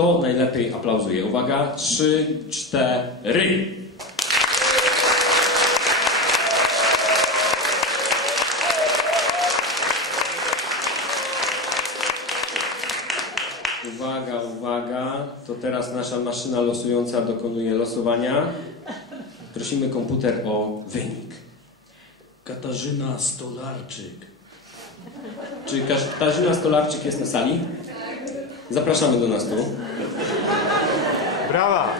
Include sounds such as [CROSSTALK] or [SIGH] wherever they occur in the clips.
kto najlepiej aplauzuje. Uwaga, trzy, cztery. Uwaga, uwaga. To teraz nasza maszyna losująca dokonuje losowania. Prosimy komputer o wynik. Katarzyna Stolarczyk. Czy Katarzyna Stolarczyk jest na sali? Zapraszamy do nas tu. Brawa!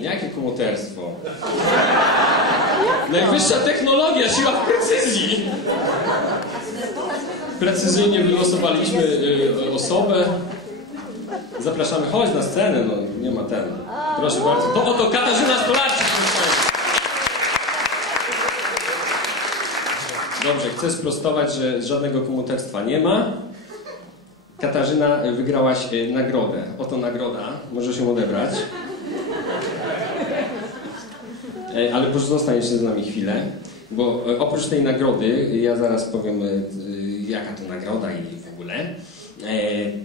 Jakie kumoterstwo? Najwyższa technologia, siła w precyzji. Precyzyjnie wylosowaliśmy y, osobę. Zapraszamy, chodź na scenę, no nie ma ten. Proszę bardzo. To oto Katarzyna Stolarczyk. Dobrze, chcę sprostować, że żadnego komuterstwa nie ma. Katarzyna, y, wygrałaś y, nagrodę. Oto nagroda, możesz ją odebrać. E, Ale proszę zostań jeszcze z nami chwilę, bo e, oprócz tej nagrody, ja zaraz powiem e, e, jaka to nagroda i w ogóle, e,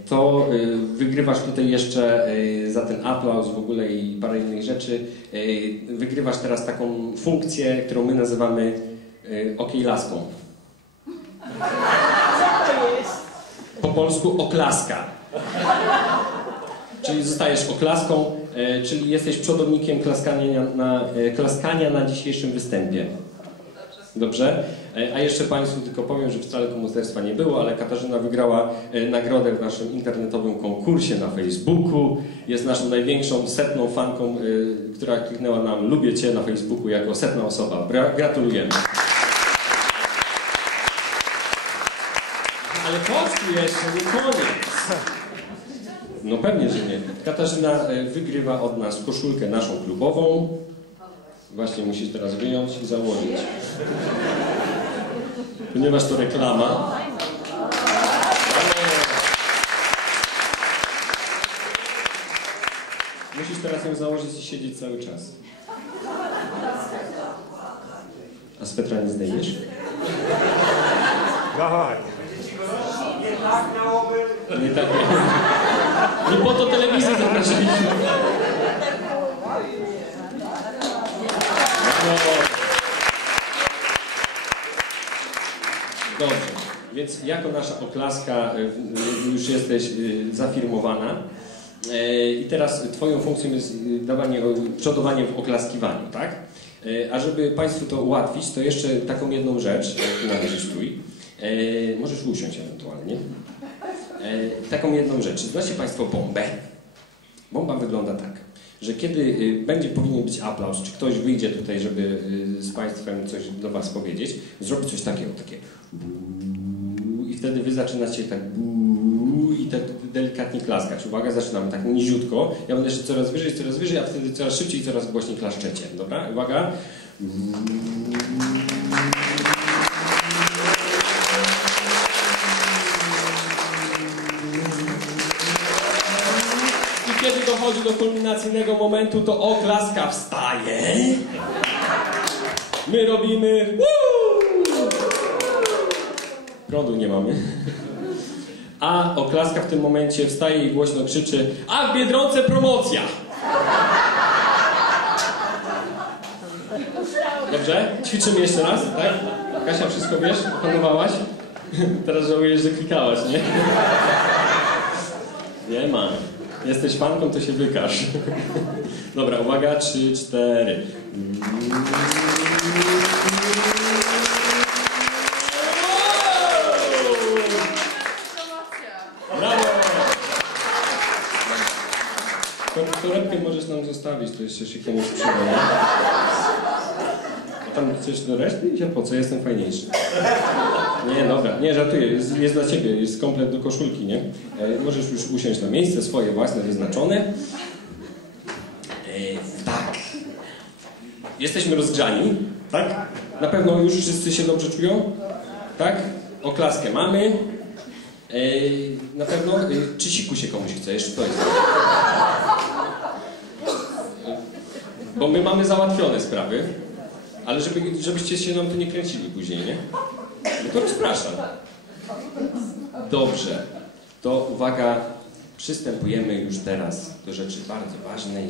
to e, wygrywasz tutaj jeszcze e, za ten aplauz w ogóle i parę innych rzeczy, e, wygrywasz teraz taką funkcję, którą my nazywamy e, okejlaską. Po polsku oklaska. Czyli zostajesz oklaską, e, czyli jesteś przodownikiem klaskania na, e, klaskania na dzisiejszym występie. Dobrze? E, A jeszcze Państwu tylko powiem, że wcale komusterstwa nie było, ale Katarzyna wygrała nagrodę w naszym internetowym konkursie na Facebooku. Jest naszą największą setną fanką, która kliknęła nam Lubię Cię na Facebooku jako setna osoba. Gratulujemy. Ale tu jeszcze, nie koniec. No pewnie, że nie. Katarzyna e, wygrywa od nas koszulkę naszą klubową. Właśnie musisz teraz wyjąć i założyć. Ponieważ to reklama. Musisz teraz ją założyć i siedzieć cały czas. A swetra nie zdejmiesz? Dawaj! Nie tak. Nie po to telewizję zapraszaliśmy. Dobrze, więc jako nasza oklaska y, y, już jesteś y, zafirmowana. E, I teraz Twoją funkcją jest dawanie, przodowanie w oklaskiwaniu, tak? E, A żeby Państwu to ułatwić, to jeszcze taką jedną rzecz, jak tu. E, Możesz usiąść ewentualnie. E, taką jedną rzecz. Znacie Państwo bombę? Bomba wygląda tak, że kiedy y, będzie powinien być aplauz, czy ktoś wyjdzie tutaj, żeby y, z Państwem coś do Was powiedzieć, zrobi coś takiego, takie i wtedy Wy zaczynacie tak i tak delikatnie klaskać. Uwaga, zaczynamy tak niziutko. Ja będę jeszcze coraz wyżej, coraz wyżej, a wtedy coraz szybciej, coraz głośniej klaszczecie. Dobra? Uwaga. Kiedy dochodzi do kulminacyjnego momentu, to oklaska wstaje. My robimy. Prądu nie mamy. A oklaska w tym momencie wstaje i głośno krzyczy: A w biedronce promocja! Dobrze? Ćwiczymy jeszcze raz, tak? Kasia, wszystko wiesz? Opanowałaś? [LAUGHS] Teraz żałujesz, że klikałaś, nie? Nie ma. Jesteś fanką, to się wykaż. [LAUGHS] Dobra, uwaga, trzy, cztery. Brawo! To- Torebkę możesz nam zostawić, to jeszcze się komuś przyda. Tam chcesz do reszty? Ja po co? Jestem fajniejszy. Nie, dobra, nie, żartuję. Jest, jest dla Ciebie, jest komplet do koszulki, nie? E, możesz już usiąść na miejsce swoje własne, wyznaczone. E, tak. Jesteśmy rozgrzani, tak? Na pewno już wszyscy się dobrze czują? Tak? Oklaskę mamy. E, na pewno. E, czy siku się komuś chce? Jeszcze to jest. Bo my mamy załatwione sprawy. Ale żeby, żebyście się nam tu nie kręcili później, nie? No to rozpraszam. Dobrze. To uwaga, przystępujemy już teraz do rzeczy bardzo ważnej.